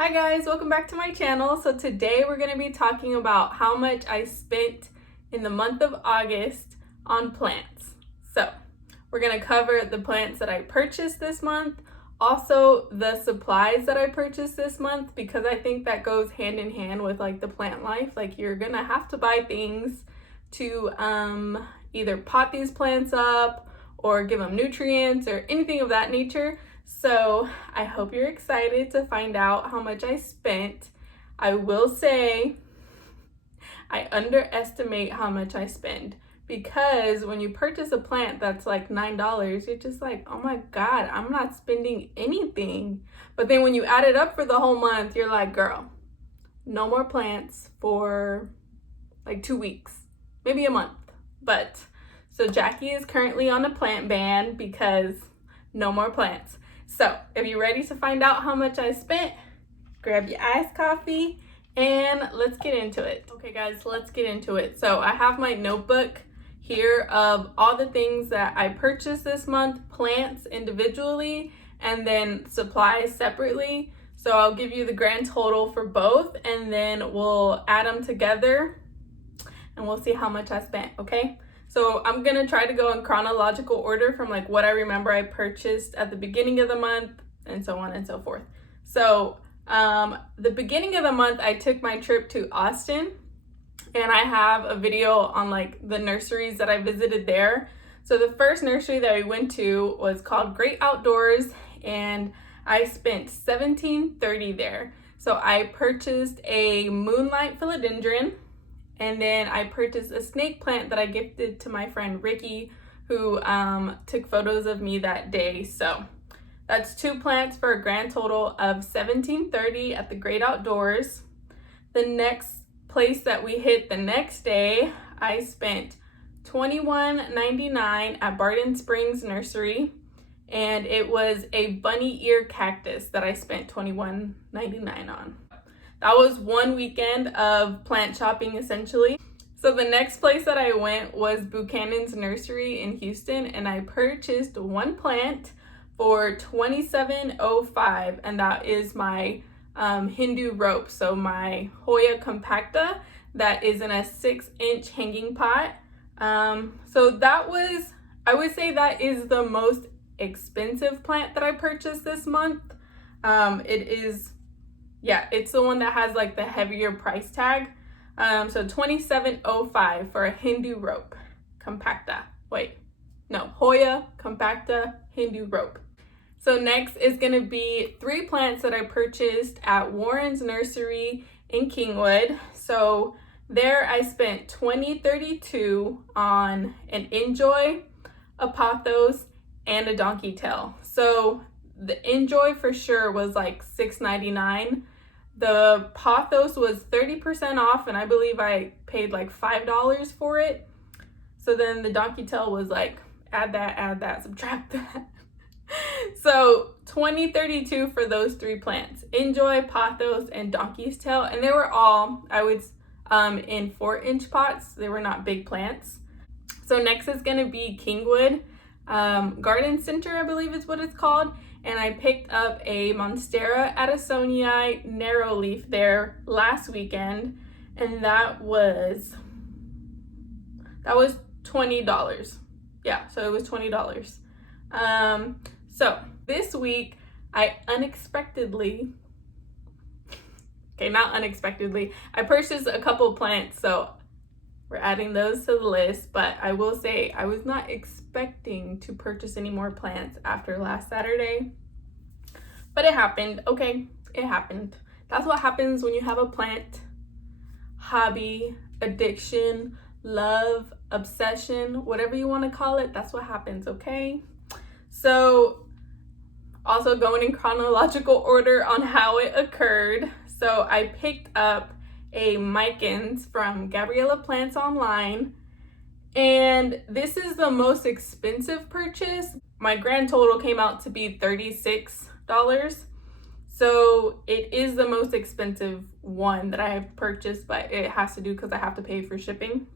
Hi guys, welcome back to my channel. So today we're going to be talking about how much I spent in the month of August on plants. So we're going to cover the plants that I purchased this month, also the supplies that I purchased this month, because I think that goes hand in hand with like the plant life. Like you're going to have to buy things to either pot these plants up or give them nutrients or anything of that nature. So I hope you're excited to find out how much I spent. I will say I underestimate how much I spend, because when you purchase a plant that's like $9, you're just like, oh my God, I'm not spending anything. But then when you add it up for the whole month, you're like, girl, no more plants for like 2 weeks, maybe a month. But so Jackie is currently on a plant ban because no more plants. So if you're ready to find out how much I spent, grab your iced coffee and let's get into it. Okay guys, let's get into it. So I have my notebook here of all the things that I purchased this month, plants individually and then supplies separately. So I'll give you the grand total for both and then we'll add them together and we'll see how much I spent, okay? So I'm gonna try to go in chronological order from like what I remember I purchased at the beginning of the month and so on and so forth. So the beginning of the month, I took my trip to Austin and I have a video on like the nurseries that I visited there. So the first nursery that we went to was called Great Outdoors and I spent $17.30 there. So I purchased a moonlight philodendron, and then I purchased a snake plant that I gifted to my friend Ricky, who took photos of me that day. So that's 2 plants for a grand total of $17.30 at the Great Outdoors. The next place that we hit the next day, I spent $21.99 at Barton Springs Nursery. And it was a bunny ear cactus that I spent $21.99 on. That was one weekend of plant shopping essentially. So the next place that I went was Buchanan's Nursery in Houston and I purchased 1 plant for $27.05 and that is my Hindu rope. So my Hoya compacta that is in a 6-inch hanging pot. So that was, I would say that is the most expensive plant that I purchased this month. It's the one that has like the heavier price tag. So $27.05 for a Hindu rope compacta. Hoya compacta Hindu rope. So next is gonna be 3 plants that I purchased at Warren's Nursery in Kingwood. So there I spent $20.32 on an Enjoy, a Pothos, and a donkey tail. So the Enjoy for sure was like $6.99. The Pothos was 30% off and I believe I paid like $5 for it. So then the donkey tail was like, add that, subtract that. So $20.32 for those 3 plants. Enjoy, Pothos, and donkey's tail. And they were all, in 4-inch pots. They were not big plants. So next is gonna be Kingwood Garden Center, I believe is what it's called. And I picked up a Monstera Addisonii narrow leaf there last weekend, and that was $20. Yeah, so it was $20. So this week I I purchased a couple plants, so we're adding those to the list, but I will say I was not expecting to purchase any more plants after last Saturday, but it happened. Okay, it happened. That's what happens when you have a plant hobby, addiction, love, obsession, whatever you want to call it. That's what happens, okay? So also going in chronological order on how it occurred. So I picked up a Mikos from Gabriella Plants online, and this is the most expensive purchase. My grand total came out to be $36. So it is the most expensive one that I have purchased, but it has to do because I have to pay for shipping.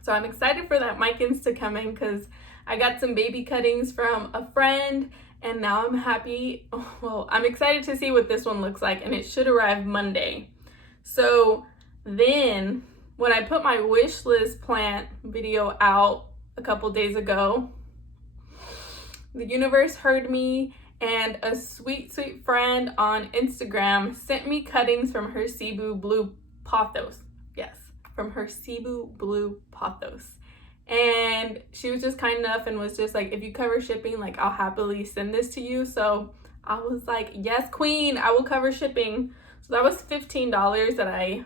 So I'm excited for that Mikos to come in because I got some baby cuttings from a friend And now I'm happy. Well, I'm excited to see what this one looks like, and it should arrive Monday. So then when I put my wish list plant video out a couple days ago, the universe heard me, and a sweet friend on Instagram sent me cuttings from her Cebu Blue Pothos. Yes, from her Cebu Blue Pothos. And she was just kind enough and was just like, if you cover shipping, like, I'll happily send this to you. So I was like, yes, queen, I will cover shipping. So that was $15 that I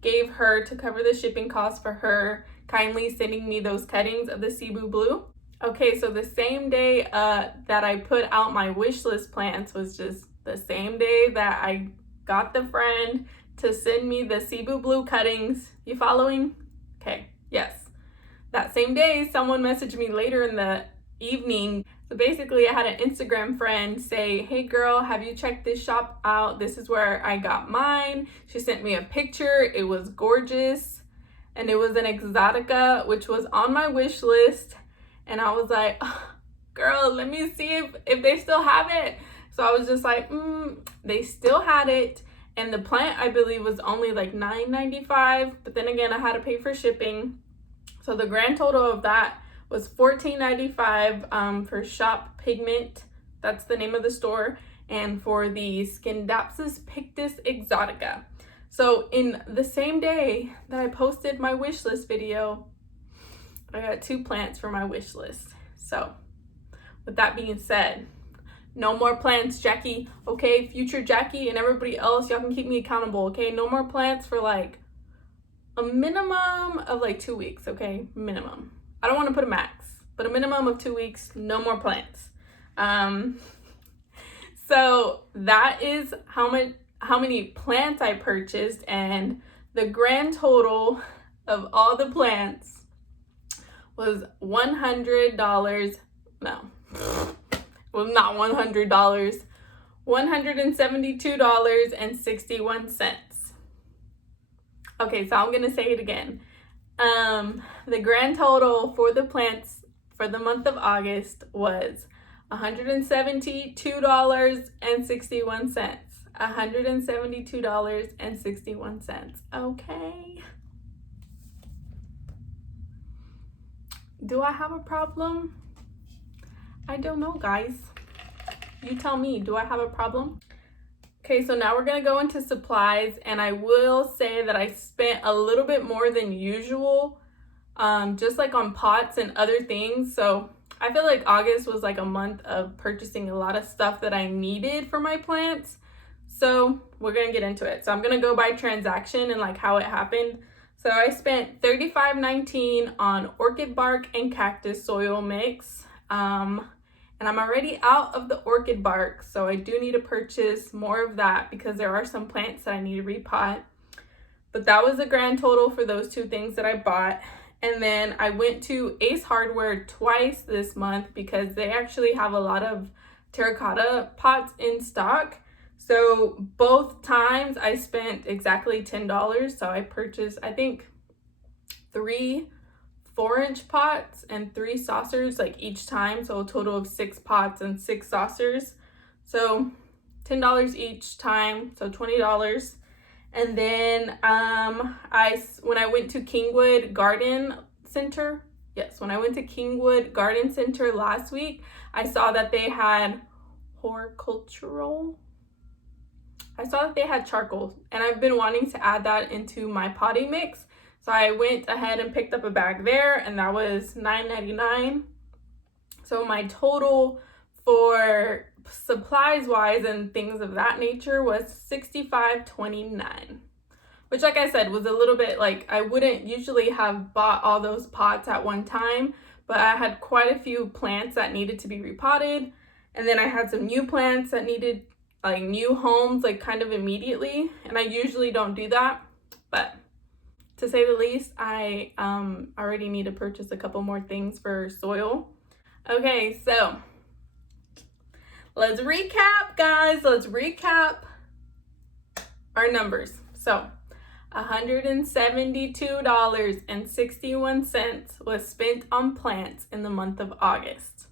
gave her to cover the shipping costs for her kindly sending me those cuttings of the Cebu Blue. Okay, so the same day that I put out my wish list plants was just the same day that I got the friend to send me the Cebu Blue cuttings. You following? Okay, yes. That same day, someone messaged me later in the evening. So basically, I had an Instagram friend say, hey girl, have you checked this shop out? This is where I got mine. She sent me a picture. It was gorgeous. And it was an Exotica, which was on my wish list. And I was like, oh, girl, let me see if they still have it. So I was just like, they still had it. And the plant, I believe, was only like $9.95. But then again, I had to pay for shipping. So the grand total of that was $14.95 for Shop Pigment. That's the name of the store. And for the Scindapsus Pictus Exotica. So in the same day that I posted my wish list video, I got 2 plants for my wish list. So with that being said, no more plants, Jackie. Okay, future Jackie and everybody else, y'all can keep me accountable. Okay, no more plants for like a minimum of like 2 weeks. Okay, minimum. I don't want to put a max, but a minimum of 2 weeks. No more plants. So that is how many plants I purchased, and the grand total of all the plants was $100. No, well, not $100. $172.61. Okay, so I'm gonna say it again. The grand total for the plants for the month of August was $172.61. $172.61. Okay. Do I have a problem? I don't know, guys. You tell me, do I have a problem? Okay, so now we're gonna go into supplies, and I will say that I spent a little bit more than usual, just like on pots and other things. So I feel like August was like a month of purchasing a lot of stuff that I needed for my plants. So we're gonna get into it. So I'm gonna go by transaction and like how it happened. So I spent $35.19 on orchid bark and cactus soil mix. And I'm already out of the orchid bark, so I do need to purchase more of that because there are some plants that I need to repot. But that was the grand total for those 2 things that I bought. And then I went to Ace Hardware twice this month because they actually have a lot of terracotta pots in stock. So both times I spent exactly $10. So I purchased, I think, 3 4-inch pots and 3 saucers like each time. So a total of 6 pots and 6 saucers. So $10 each time, so $20. And then when I went to Kingwood Garden Center, when I went to Kingwood Garden Center last week, I saw that they had charcoal, and I've been wanting to add that into my potting mix. So I went ahead and picked up a bag there, and that was $9.99. So my total for supplies wise and things of that nature was $65.29, which, like I said, was a little bit like, I wouldn't usually have bought all those pots at one time, but I had quite a few plants that needed to be repotted, and then I had some new plants that needed like new homes like kind of immediately, and I usually don't do that, but to say the least, I already need to purchase a couple more things for soil. Okay, so let's recap, guys. Let's recap our numbers. So $172.61 was spent on plants in the month of August.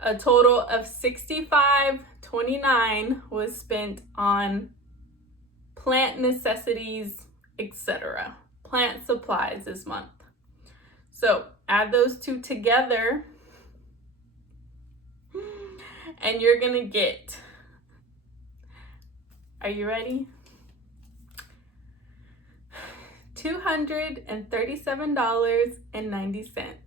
a total of $65.29 was spent on plant necessities, etc. Plant supplies this month. So add those two together and you're gonna get, are you ready? $237.90.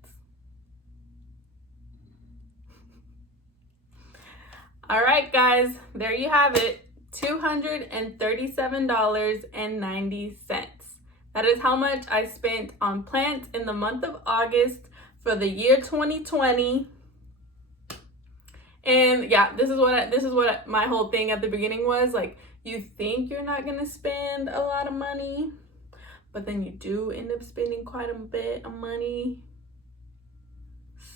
All right, guys, there you have it. $237.90. That is how much I spent on plants in the month of August for the year 2020. And yeah, this is what my whole thing at the beginning was. Like, you think you're not gonna spend a lot of money, but then you do end up spending quite a bit of money.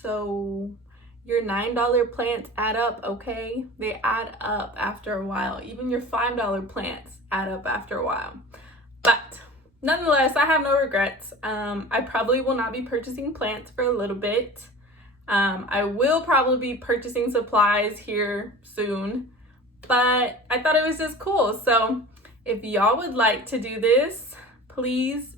So your $9 plants add up, okay? They add up after a while. Even your $5 plants add up after a while. But nonetheless, I have no regrets. I probably will not be purchasing plants for a little bit. I will probably be purchasing supplies here soon, but I thought it was just cool. So if y'all would like to do this, please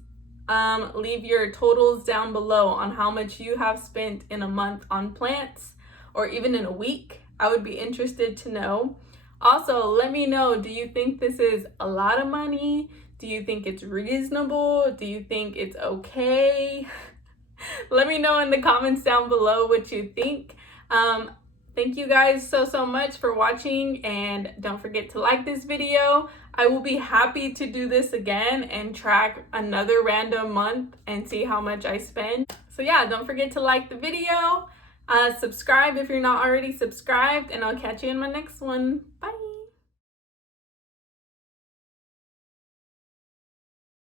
leave your totals down below on how much you have spent in a month on plants, or even in a week. I would be interested to know. Also, let me know, do you think this is a lot of money? Do you think it's reasonable? Do you think it's okay? Let me know in the comments down below what you think. Thank you guys so much for watching, and don't forget to like this video. I will be happy to do this again and track another random month and see how much I spend. So yeah, don't forget to like the video, subscribe if you're not already subscribed, and I'll catch you in my next one. Bye.